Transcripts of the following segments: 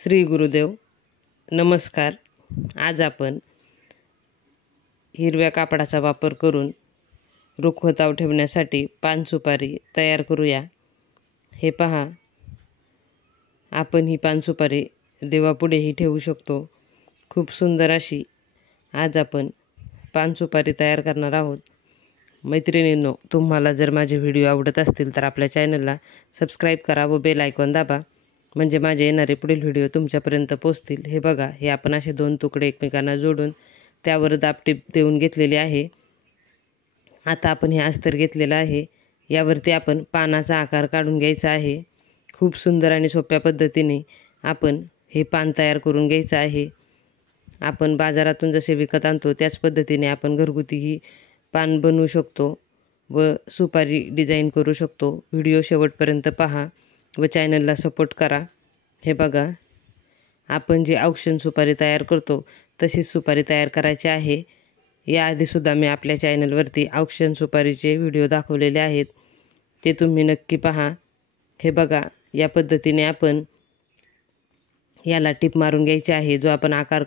श्री गुरुदेव नमस्कार। आज आपण हिरव्या कापडाचा वापर करून रुखवताव ठेवण्यासाठी पान सुपारी तयार करूया। हे पहा, आपण ही पान सुपारी देवापुढेही ठेवू शकतो। खूप सुंदर अशी आज आपण पान सुपारी तयार करणार आहोत। मैत्रिणींनो, तुम्हाला जर माझे व्हिडिओ आवडत असतील तर आपल्या चॅनलला सबस्क्राईब करा व बेल आयकॉन दाबा, म्हणजे माझे येणारे पुढील व्हिडिओ तुमच्यापर्यंत पोहोचतील। हे बघा, हे आपण असे दोन तुकडे एकमेकांना जोडून त्यावर दाबटीप देऊन घेतलेले आहे। आता आपण हे अस्तर घेतलेलं आहे, यावरती आपण पानाचा आकार काढून घ्यायचा आहे। खूप सुंदर आणि सोप्या पद्धतीने आपण हे पान तयार करून घ्यायचं आहे। आपण बाजारातून जसे विकत आणतो त्याच पद्धतीने आपण घरगुतीही पान बनवू शकतो व सुपारी डिझाईन करू शकतो। व्हिडिओ शेवटपर्यंत पहा व चॅनलला सपोर्ट करा। हे बघा, आपण जे औक्षण सुपारी तयार करतो तशीच सुपारी तयार करायची आहे। याआधीसुद्धा मी आपल्या चॅनलवरती औक्षण सुपारीचे व्हिडिओ दाखवलेले आहेत, ते तुम्ही नक्की पहा। हे बघा, या पद्धतीने आपण याला टिप मारून घ्यायची आहे। जो आपण आकार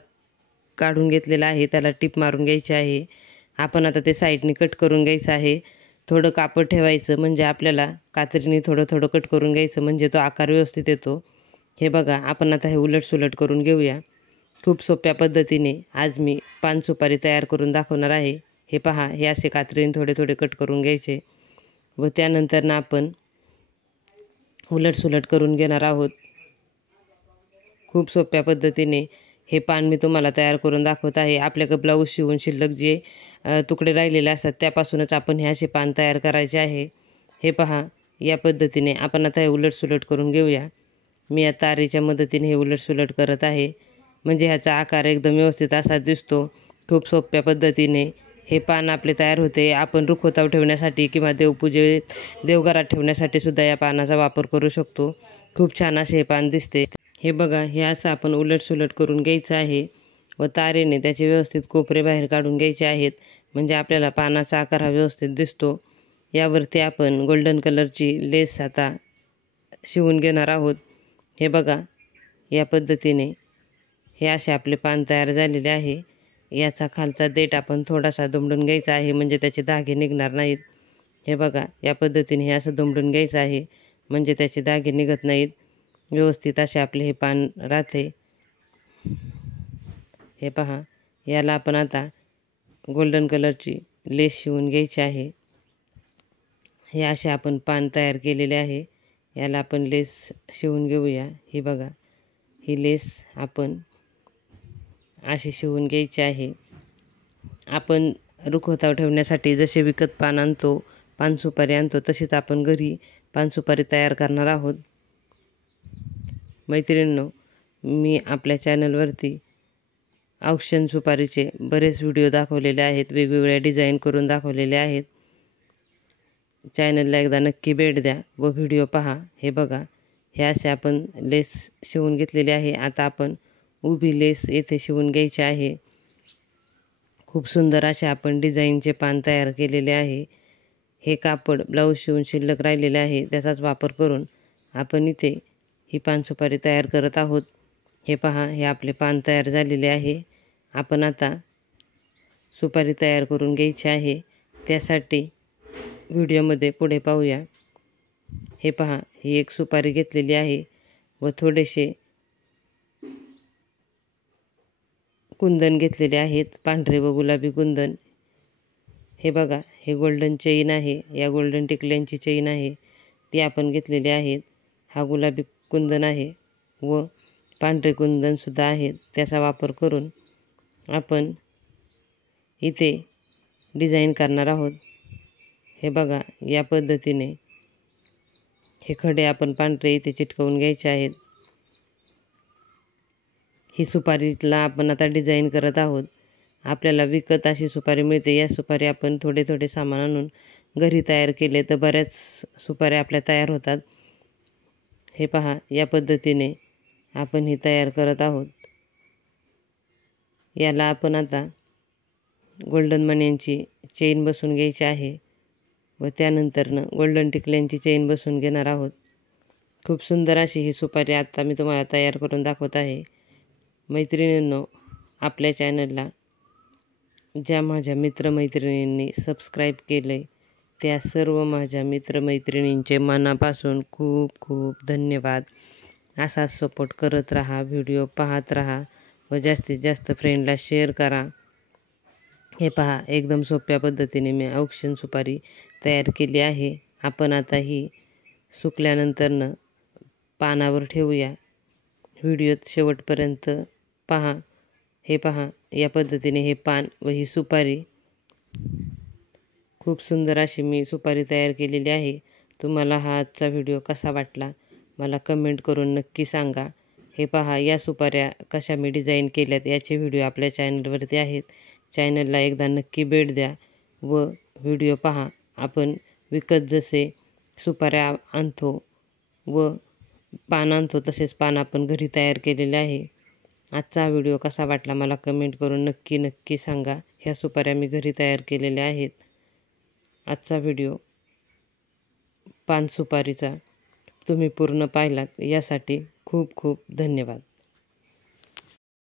काढून घेतलेला आहे त्याला टिप मारून घ्यायची आहे। आपण आता ते साईडने कट करून घ्यायचं आहे। थोडं कापड ठेवायचं, म्हणजे आपल्याला कात्रीने थोडं थोडं कट करून घ्यायचं, म्हणजे तो आकार व्यवस्थित येतो। हे बघा, आपण आता हे उलटसुलट करून घेऊया। खूप सोप्या पद्धतीने आज मी पान सुपारी तयार करून दाखवणार आहे। हे पहा, हे असे कात्रीने थोडे थोडे कट करून घ्यायचे व त्यानंतर ना आपण उलटसुलट करून घेणार आहोत। खूप सोप्या पद्धतीने हे पान मी तुम्हाला तयार करून दाखवत आहे। आपल्याकडे ब्लाऊज शिवून शिल्लक जे तुकडे राहिलेले असतात त्यापासूनच आपण हे असे पान तयार करायचे आहे। हे पहा, या पद्धतीने आपण आता हे उलटसुलट करून घेऊया। मी या तारेच्या मदतीने हे उलटसुलट करत आहे, म्हणजे ह्याचा आकार एकदम व्यवस्थित असा दिसतो। खूप सोप्या पद्धतीने हे पान आपले तयार होते। आपण रुखवताव ठेवण्यासाठी किंवा देवपूजेत देवघरात ठेवण्यासाठी सुद्धा या पानाचा वापर करू शकतो। खूप छान असे हे पान दिसते। हे बघा, हे असं आपण उलटसुलट करून घ्यायचं आहे व तारेने त्याचे व्यवस्थित कोपरे बाहेर काढून घ्यायचे आहेत, म्हणजे आपल्याला पानाचा आकार हा व्यवस्थित दिसतो। यावरती आपण गोल्डन कलरची लेस आता शिवून घेणार आहोत। हे बघा, या पद्धतीने हे असे आपले पान तयार झालेले आहे। याचा खालचा देठ आपण थोडासा दुमडून घ्यायचा आहे, म्हणजे त्याचे धागे निघणार नाहीत। हे बघा, या पद्धतीने हे असं दुमडून घ्यायचं आहे, म्हणजे त्याचे धागे निघत नाहीत। व्यवस्थित असे आपले हे पान राहते। हे पहा, याला आपण आता गोल्डन कलरची लेस शिवून घ्यायची आहे। हे असे आपण पान तयार केलेले आहे, याला आपण लेस शिवून घेऊया। ही बघा, ही लेस आपण अशी शिवून घ्यायची आहे। आपण रुखवताव ठेवण्यासाठी जसे विकत पान आणतो, पान सुपारी आणतो, तशीच आपण घरी पान सुपारी तयार करणार आहोत। मैत्रिणींनो, मी आपल्या चॅनलवरती औक्षण सुपारीचे बरेच व्हिडिओ दाखवलेले आहेत, वेगवेगळ्या डिझाईन करून दाखवलेले आहेत। चॅनलला एकदा नक्की भेट द्या व व्हिडिओ पहा। हे बघा, हे असे आपण लेस शिवून घेतलेले आहे। आता आपण उभी लेस येथे शिवून घ्यायची आहे। खूप सुंदर असे आपण डिझाईनचे पान तयार केलेले आहे। हे कापड ब्लाऊज शिवून शिल्लक राहिलेले आहे, त्याचाच वापर करून आपण इथे ही पान सुपारी तयार करत आहोत। हे पहा, हे आपले पान तयार झालेले आहे। आपण आता सुपारी तयार करून घ्यायची आहे, त्यासाठी व्हिडिओमध्ये पुढे पाहूया। हे पहा, ही एक सुपारी घेतलेली आहे व थोडेसे कुंदन घेतलेले आहेत, पांढरे व गुलाबी कुंदन। हे बघा, हे गोल्डन चेन आहे, या गोल्डन टिकल्यांची चेन आहे, ती आपण घेतलेली आहेत। हा गुलाबी कुंदन आहे व पांढरे कुंदनसुद्धा आहेत, त्याचा वापर करून आपण इथे डिझाईन करणार आहोत। हे बघा, या पद्धतीने हे खडे आपण पांढरे इथे चिटकवून घ्यायचे आहेत। ही सुपारीला आपण आता डिझाईन करत आहोत। आपल्याला विकत अशी सुपारी मिळते, या सुपारी आपण थोडे थोडे सामान आणून घरी तयार केले तर बऱ्याच सुपाऱ्या आपल्या तयार होतात। हे पहा, या पद्धतीने आपण ही तयार करत आहोत। याला आपण आता गोल्डन मण्यांची चेन बसवून घ्यायची आहे व त्यानंतरनं गोल्डन टिकल्यांची चेन बसवून घेणार आहोत। खूप सुंदर अशी ही सुपारी आता मी तुम्हाला तयार करून दाखवत आहे. मैत्रिणींनो, आपल्या चॅनलला ज्या माझ्या मित्रमैत्रिणींनी सबस्क्राईब केलं आहे त्या सर्व माझ्या मित्रमैत्रिणींचे मनापासून खूप खूप धन्यवाद. असाच सपोर्ट करत राहा, व्हिडिओ पाहत राहा व जास्तीत जास्त फ्रेंडला शेअर करा. हे पहा, एकदम सोप्या पद्धतीने मी औक्षण सुपारी तयार केली आहे. आपण आता ही सुकल्यानंतरनं पानावर ठेवूया. व्हिडिओत शेवटपर्यंत पहा. हे पहा, या पद्धतीने हे पान व ही सुपारी, खूप सुंदर अशी मी सुपारी तयार केलेली आहे. तुम्हाला हा आजचा व्हिडिओ कसा वाटला मला कमेंट करून नक्की सांगा. हे पहा, या सुपाऱ्या कशा मी डिझाईन केल्यात याचे व्हिडिओ आपल्या चॅनलवरती आहेत. चॅनलला एकदा नक्की भेट द्या व व्हिडिओ पहा. आपण विकत जसे सुपाऱ्या आणतो व पान आणतो तसेच पान आपण घरी तयार केलेले आहे. आजचा व्हिडिओ कसा वाटला मला कमेंट करून नक्की सांगा. ह्या सुपाऱ्या मी घरी तयार केलेल्या आहेत. आजचा व्हिडिओ पान सुपारीचा तुम्ही पूर्ण पाहिलात यासाठी खूप खूप धन्यवाद.